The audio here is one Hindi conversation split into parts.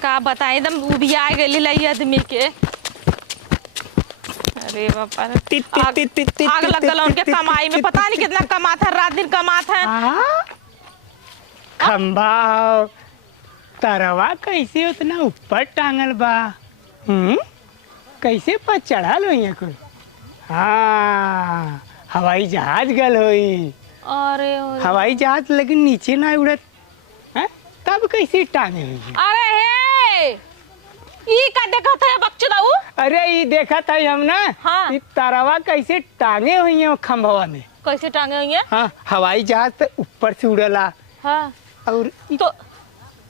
का बताए एकदम उबिया गई लई आदमी के। अरे बापा आग लग गल उनके कमाई में, पता नहीं कितना कमाता है, रात दिन कमाता है। खंबा तरवा कैसे उतना ऊपर टांगल बा? कैसे पर चढ़ल हो कोई? हाँ, हवाई जहाज गल होई। अरे हवाई जहाज लेकिन नीचे ना उड़त है, तब कैसे टांगे हुई? अरे हे ई का देखा था बच्चों? अरे ये देखा था हम ना। हाँ। ये तरवा कैसे टांगे हुई है खंभवा में? कैसे टांगे हुई है? हाँ, हवाई जहाज तो ऊपर से उड़ला। हाँ। और तो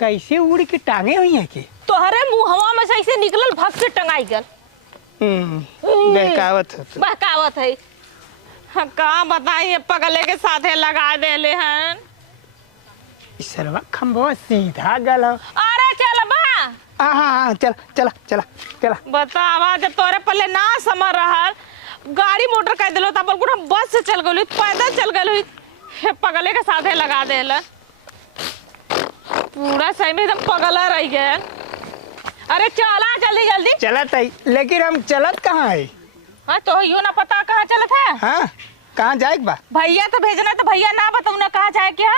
कैसे उड़ के टांगे हुई है के? तो हरे मुंहवा में से ऐसे निकलल भग से टंगाई गल। बहकावत हो तो। बहकावत है। हाँ, का बताइए पगले के साथे लगा देले हैं। सरवा खंभवा सीधा गल हो। अरे चल बा। हाँ, चला चला चला चला। बतावा जब तोरे पल्ले ना समझ रहा, गाड़ी मोटर कह दिलो तब बोल हम बस से चल गए, पैदल चल गए, हे पगले के साथे लगा देला। पूरा सही में एकदम पगला रह गया। अरे चला जल्दी जल्दी। चलत है, लेकिन हम चलत कहाँ है? हाँ तो यो ना पता कहाँ चलत है। हाँ, कहाँ जाए बा? भैया तो भेजना, तो भैया ना बताऊ ना कहाँ जाए क्या?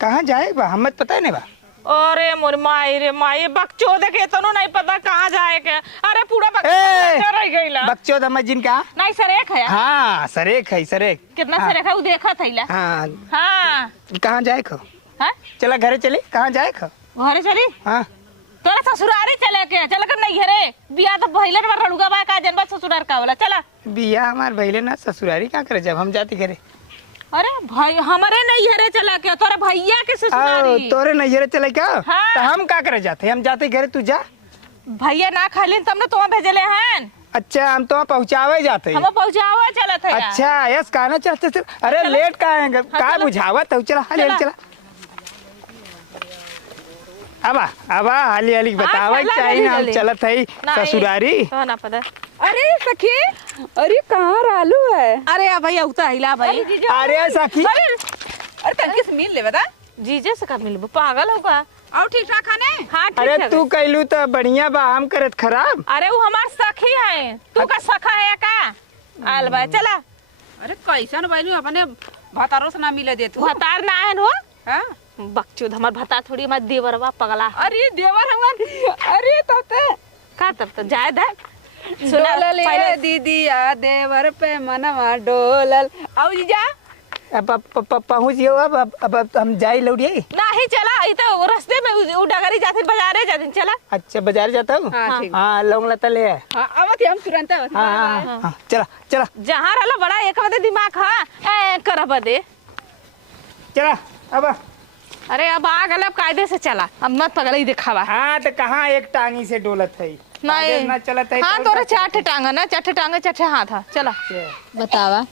कहाँ जाए बा हमें पता है नहीं बा। अरे मोर माई रे माई, बकचोद के तनो नहीं पता कहाँ जाए के। अरे पूरा रह गईला। बकचोद हम जिनका नहीं सरेख है। हाँ, सरेख है सरेख। कितना हाँ। सरेख है वो देखा थैला। हाँ। हाँ। कहाँ जाए खो? हाँ? चला घरे चले, कहाँ जाए खो? घरे चली। हाँ। तोरा ससुरारी चले के चल कर नहीं घरे बिया तो भइले रे रड़ुगा बा का जनबा ससुरार का वाला चला। बिया हमार भइले ना, ससुरारी क्या करे जब हम जाते घरे? अरे भाई हमारे नहीं घरे चला के तोरा भैया के ससुरारी। तोरे नैहरे चले क्या? हाँ। तो हम क्या करे जाते? हम जाते घरे, तू जा। भैया ना खाली तब ना तो भेजले हैं। अच्छा, हम तो पहुँचावे जाते हम पहुंचावा चलत है। अच्छा, यस कहना चलते चल। अरे लेट का है का बुझावत है? चला हाली चला। अब हाली हाली बतावा चाहिए हम चलत है ससुरारी। तो ना पता। अरे सखी, अरे कहाँ रालू है? अरे भैया उता हिला भाई। अरे सखी, अरे तनके से मिल ले बता। जीजे से कब मिलबो? पागल होगा। और ठीक ठाक खाने? हाँ ठीक अरे है। तू कहलू तो बढ़िया बा, हम करत खराब। अरे वो हमार सखी है, तू का सखा है का? आल बा चला। अरे कैसन बैलू अपने भतारो से ना मिले दे तू। भतार ना है हो। हाँ? बकचोद हमार भतार थोड़ी हमार देवरवा पगला। अरे देवर हमार, अरे तब का तब तो जाए दा। डोलल पहले दीदी आ देवर पे मनवा डोलल। आओ जीजा। अब पहुँच गए। अब हम जाए लौटिए। नहीं चला, ये तो रास्ते में उ डगरी जाते बाजारे जाते चला। अच्छा, बाजार जाता हूँ। हाँ ठीक। हाँ, लौंग लता ले। हाँ आवत हम तुरंत आवत। हाँ, चला चला जहाँ रहला बड़ा एक बदे दिमाग है करब दे। चला अब। अरे अब आ गल, अब कायदे से चला, अब मत पगल ही दिखावा। हाँ, तो कहाँ एक टांगी से डोलत है? नहीं ना चलत है। हाँ तोरे चाटे टांगा ना, चाटे टांगे चाटे हाथ हा चला। बतावा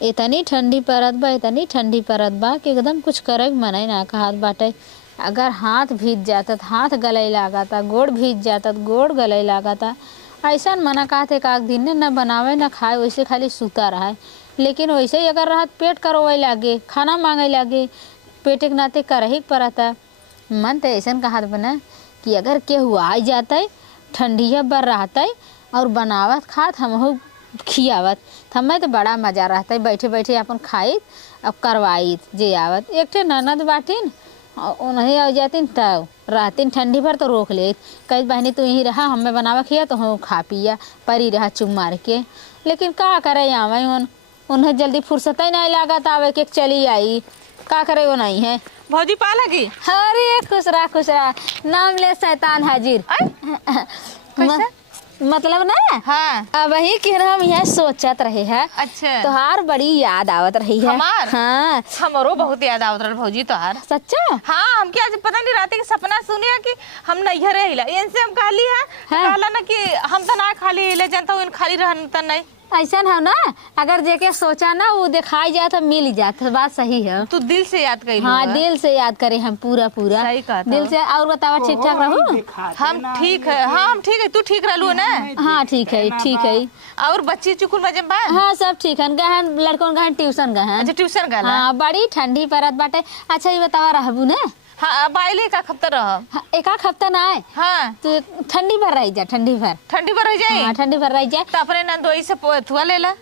इतनी ठंडी परत बा, इतनी ठंडी परत बा कि एकदम कुछ करे मना ना कहत बाटे। अगर हाथ भीज जाता तो हाथ गले लागता, गोड़ भीज जाता तो गोड़ गले लागता। ऐसा मना कहते एक दिन ने न बनावे न खाए, वैसे खाली सूता रहा। लेकिन वैसे ही अगर रात पेट करवाए लागे, खाना मांगे लागे, पेट के नाते कर ही पड़ता। मन तो ऐसा कहत बना कि अगर केहू आ जाता ठंडिया बर रहता और बनावत खात हम खियावत, हमें तो बड़ा मजा रहता है। बैठे बैठे अपन खाई अब करवाई जे आवत। एक ठे ननद बाटिन उन्हें आ जाती तब रहती ठंडी भर तो रोक ले, कई बहनी तू यहीं रहा, हमें बनावा खिया तो हम खा पिया परी रहा चुम मार के। लेकिन का करे आवे उन्हें जल्दी फुर्सत ही नहीं लागत आवे के चली आई, का करे वो नहीं है। भौजी पा लगी। अरे खुश रहा, नाम ले शैतान हाजिर। मतलब ना हाँ। अब ही कि हम यह सोचत रहे हैं। अच्छा तोहार बड़ी याद आवत रही है। हमार? हाँ। हमरो बहुत याद आवत रहा भौजी तोहार। सच्चा? हाँ, हम क्या आज पता नहीं रात के सपना सुने कि हम नहीं रहिला, इनसे हम कहली है। हाँ। कहला ना कि हम तो ना खाली ले जानता हूँ, इन खाली रहन तो नहीं। ऐसा है ना, अगर जेके सोचा ना वो दिखाई जाए तो मिल जाए, बात सही है। तू दिल से याद कर। हाँ, दिल से याद करे हम पूरा सही कहता दिल से। और बतावा ठीक ठाक रहू? हम ठीक है। हाँ हम ठीक है, तू ठीक रहलू ना? हाँ ठीक है। और बच्ची चुकुल मजे बा? हाँ सब ठीक है, गहन लड़कों गहन ट्यूशन गहन। अच्छा ट्यूशन गला। हाँ, बड़ी ठंडी परत बाटे। अच्छा ये बतावा रहबू ना? हाँ बाइली का हफ्ता रह। हाँ, एक आध हफ्ता ना है हाँ तो ठंडी भर रही जा, ठंडी भर। ठंडी पर रह जाए। हाँ ठंडी भर रही जा। तो अपने नंदोई से थुआ ले ला,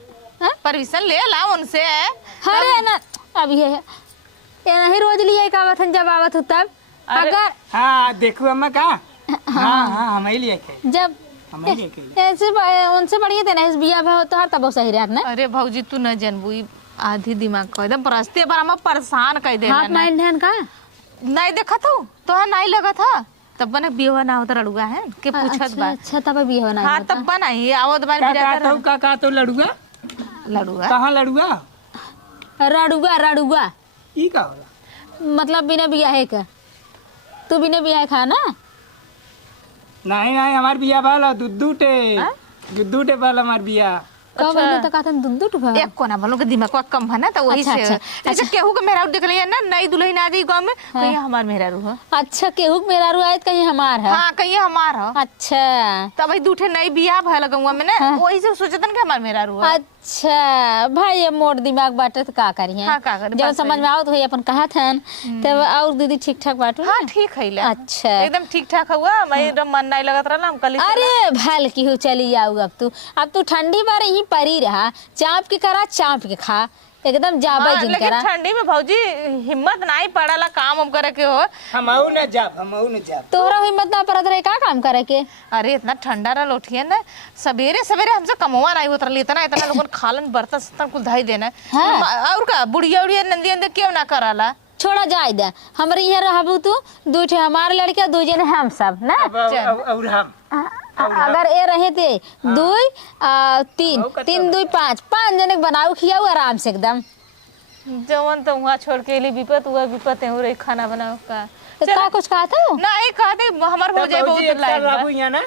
हाँ? परमिशन ले ला उनसे। अरे ना अब ये नहीं रोज लिए का आवत जब आवत हो तब। अरे, अगर हाँ देखो अम्मा का। हाँ हाँ हम ही लेके जब हम ही लेके ऐसे उनसे बढ़िया थे ना इस बिया भाव तो हर तब सही रहत ना। अरे भौजी तू न जनबू आधी दिमाग को एकदम परस्ते पर हम परेशान कर दे। हाथ माइंड ध्यान का नहीं देखा तू तो नहीं लगा था तब बने बिया ना होता लड़ुआ है के पूछत अच्छा बा। अच्छा तब बिया होना हाँ तब बनाई आवत बार का तो लड़ुआ लड़ुआ कहाँ लड़ुआ रड़ुआ रड़ुआ ई का होला मतलब बिना बिया है का तू बिना बिया खा ना। नहीं नहीं हमार बिया वाला दुद्दू टे वाला हमार बिया। कब बने तो कहते दूध दूध भर। एक कोना बोलो के दिमाग को कम है ना तो वही अच्छा, से अच्छा, जैसे केहू के मेहरारू देख लिया ना नई दुल्हन आ गई गांव में कहीं हमार मेहरारू है। अच्छा केहू मेरा रू आयत कहीं हमार है। हाँ कहीं हमार है। अच्छा तब भाई दूठे नई बियाह भयल गंवा में ना वही से सोचतन के हमार मेहरारू है। अच्छा भाई ये मोट दिमाग बाटे तो का करी हाँ, का करी, जब बात समझ में आओ तो अपन कहा थन तब और दीदी ठीक ठाक बाटू हाँ ना। ठीक है ला। अच्छा एकदम ठीक ठाक हुआ मेरा मन नहीं लगत रहा हम कल अरे भल की हो चली आऊ अब तू ठंडी बार यहीं परी रहा चाँप के करा चाँप के खा एकदम जाबे जिन लेकिन करा। ठंडी में भौजी हिम्मत नहीं पड़ाला काम हम करे के हो। हमऊ न जाब तोरा हिम्मत ना पड़त रहे का काम करे के। अरे इतना ठंडा रहा लोठिए ना सवेरे सवेरे हमसे कमवा नहीं होता इतना इतना लोगन खालन बर्तन सतन कुल धाई देना। हाँ। और का बुढ़िया उड़िया नंदी अंदर क्यों ना कराला। छोड़ा जाए दे हमारे यहाँ रहबू तू दू ठे हमारे लड़के दू जने हम सब ना। और हम अगर ए रहे थे दुई तीन तीन दुई पाँच जने बनाऊ खियाऊ आराम से एकदम। जवन तो वहाँ छोड़ के लिए विपत हुआ विपत है रही खाना बनाओ का तो का कुछ कहा था नहीं कहते हमार हो जाए बहुत लाइक रहबू यहाँ ना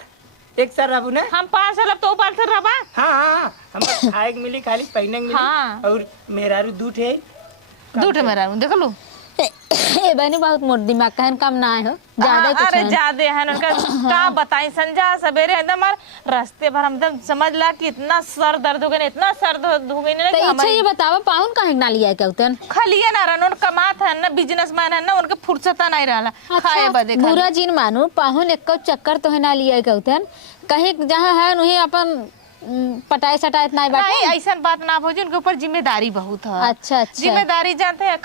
एक सर रहबू ना। हम 5 साल अब तो 5 साल रहा। हाँ हाँ हम खाए के मिली खाली पहने के मिली। हाँ। और मेहरारू दूठ है दूठे मेरा देख लो ए बहनी बहुत मोट दिमाग कहन कम ना है हो ज्यादा ही कुछ अरे है। ज्यादा है उनका का बताई संजा सवेरे एकदम रास्ते भर हम एकदम समझ ला कि इतना सर दर्द हो गया इतना सर दर्द हो गई ना तो कि अच्छा हमारी ये बतावा पाउन काहे ना लिया के उतन। खलिए ना रहन उनका कमात है ना बिजनेसमैन है ना उनके फुर्सत नहीं रहला खाए बदे खाली। बुरा जिन मानू पाहुन एक चक्कर तो है ना लिया के उतन कहीं जहाँ है वहीं अपन पटाई सटाई इतना नहीं बाटे। ऐसा बात ना भौजी उनके ऊपर जिम्मेदारी बहुत है। अच्छा अच्छा जिम्मेदारी जानते हैं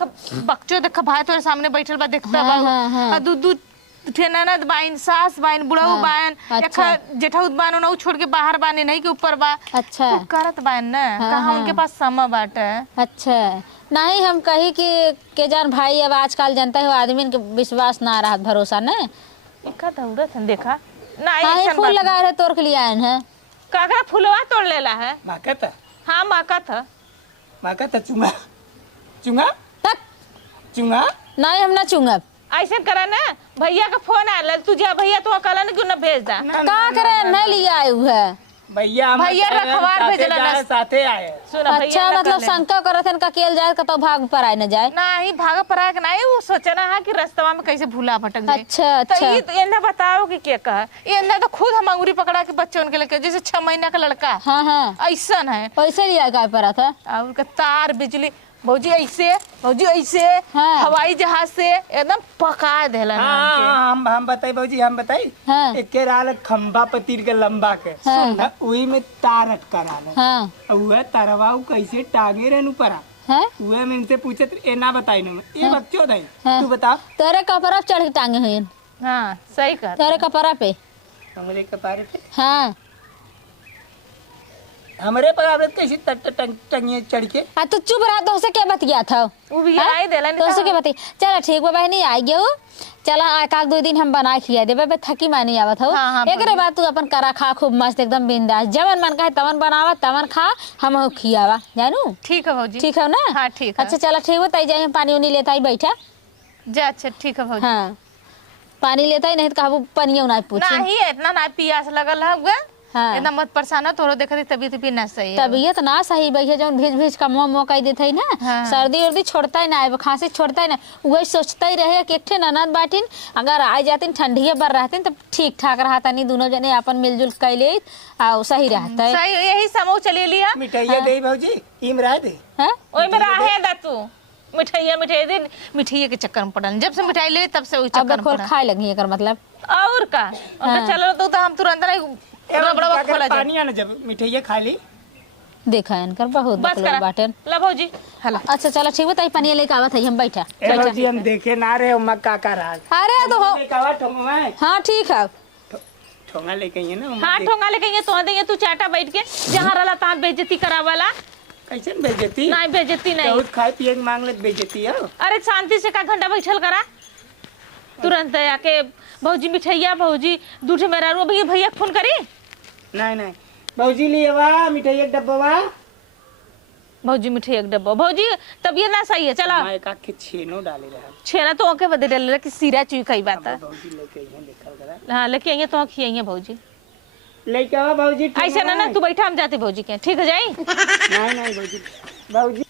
बच्चों देख भाई तोरे सामने बैठल बा देखता हाँ, हाँ, हाँ। बा दूध ठे ननद बाइन सास बाइन बुढ़ऊ हाँ, बाइन अच्छा। जेठाउद बाइन ना छोड़ के बाहर बाने नहीं के ऊपर बा अच्छा खूब करत बाइन ना हाँ, कहाँ हाँ। उनके पास समय बाटे। अच्छा नहीं हम कही कि के जान भाई अब आजकल जनता है आदमी के विश्वास ना रहा भरोसा न इका दौड़त है देखा ना हाँ ये फूल लगा रहे तोड़ के लिए आए हैं काकरा फुलवा तोड़ लेला है। माकत हाँ माकत चुंगा चुंगा तक चुंगा नहीं हम ना चुंगब ऐसे करा ना भैया का फोन आयल तुझे भैया तू अकेला ना क्यों ना भेज दा का करे नहीं लिया आए है भैया भैया रखवार भेजला ना साथे आए सुना अच्छा भैया ना मतलब कर ले। शंका करत हन का केल जाए का तो भाग पर आए न जाए। नहीं भागा पड़ा के नहीं वो सोचना है कि रास्ता में कैसे भूला भटक जाए। अच्छा तो अच्छा ये तो इन्हें बताओ कि क्या कहा ये तो खुद हम अंगूरी पकड़ा के बच्चे उनके लेके जैसे 6 महीना का लड़का हाँ हाँ ऐसा है पैसे लिया का पड़ा था और उनका तार बिजली भौजी ऐसे हाँ। हवाई जहाज से एकदम पका देला ना उनके। हाँ हम बताई भौजी हम बताई हाँ एक के राल खंभा पतीर के लंबा के हाँ। ना वही में तार अटका रहा हाँ और वह तारवाऊ कैसे टांगे रहनु परा है वह में इनसे पूछत ए ना बताई न ये बच्चों दई हाँ। तू बता तेरे कपड़ा पे चढ़ के टांगे हुए हाँ सही कर तेरे कपड़ा पे हमरे कपारे पे हाँ हमरे पर कैसे टंगिए चढ़ के आ तू चुप रहा तो उसे क्या बतिया था वो भी हाँ? आई देला तो उसे क्या बतिया चलो ठीक बा बहनी आ गयो चला एकाक 2 दिन हम बना खिया देबे बे थकी मानी आवत हो हाँ, हाँ, एकरे बाद तू अपन करा खा खूब मस्त एकदम बिंदास जवन मन कहे तवन बनावा तवन खा हम हो खियावा जानू ठीक है भौजी ठीक है ना हाँ ठीक है अच्छा चला ठीक हो तई जाए हम पानी उनी लेता ही बैठा जा अच्छा ठीक है भौजी हाँ पानी लेता ही नहीं तो कहबो पानी ना पूछे नहीं इतना ना प्यास लगल है हुआ हाँ एकदम मत परेशान तोरो देखत तबीयत भी ना सही है। तबीयत ना सही भैया जौन भेज भेज का मुँह कह देते है ना हाँ। सर्दी उर्दी छोड़ता ही ना है खांसी छोड़ता ही ना वही सोचता ही रहे कि एक ठे ननद बाटिन अगर आ जाती ठंडिये बर रहती तो ठीक ठाक रहता नहीं दोनों जने अपन मिलजुल कैले सही रहता है सही यही समूह चले लिया मिठाइया दे भौजी इमरा दे हाँ? ओई में रहे दा तू मिठाइया मिठाई दिन मिठाइया के चक्कर में पड़ल जब से मिठाई ले तब से वही अब चक्कर में खोल पड़ल खाए लगी एकर मतलब और का अगर चलो तो हम तुरंत नहीं रबड़ा खोला जा पानी आना जब मिठाइया खा ली देखा इनकर बहुत बस बकलोल करा बाटे ला भौजी हला अच्छा चलो ठीक बताई पानी लेके आवत है हम बैठा ए भौजी हम देखे ना रहे उमा का रहा अरे तो हो लेके आवा ठोंगा में हाँ ठीक है ठोंगा लेके आइए ना उमा हाँ देख- ठोंगा लेके तो देंगे तू चाटा बैठ के जहाँ रला तहाँ बेइज्जती करावाला कैसे बेइज्जती नहीं बेइज्जती नहीं बहुत खाए पिए के मांग लेत बेइज्जती है अरे शांति से का घंटा बैठल करा तुरंत आके भौजी मिठाइया भौजी दूठे मेरा रो भैया फोन करी नहीं भौजी लिए वा मिठाई एक डब्बा वा भौजी मिठाई एक डब्बा भौजी तबीयत ना सही है चला मैं एक आखे छेनो डाले रहा छेना तो ओके बदे डाल रहा कि सीरा चुई कई बात है भौजी लेके आइए देखल करा हाँ लेके आइए तो खियाइए भौजी लेके आवा भौजी ऐसे ना तू बैठा हम जाते भौजी के ठीक है जाई नहीं भौजी भौजी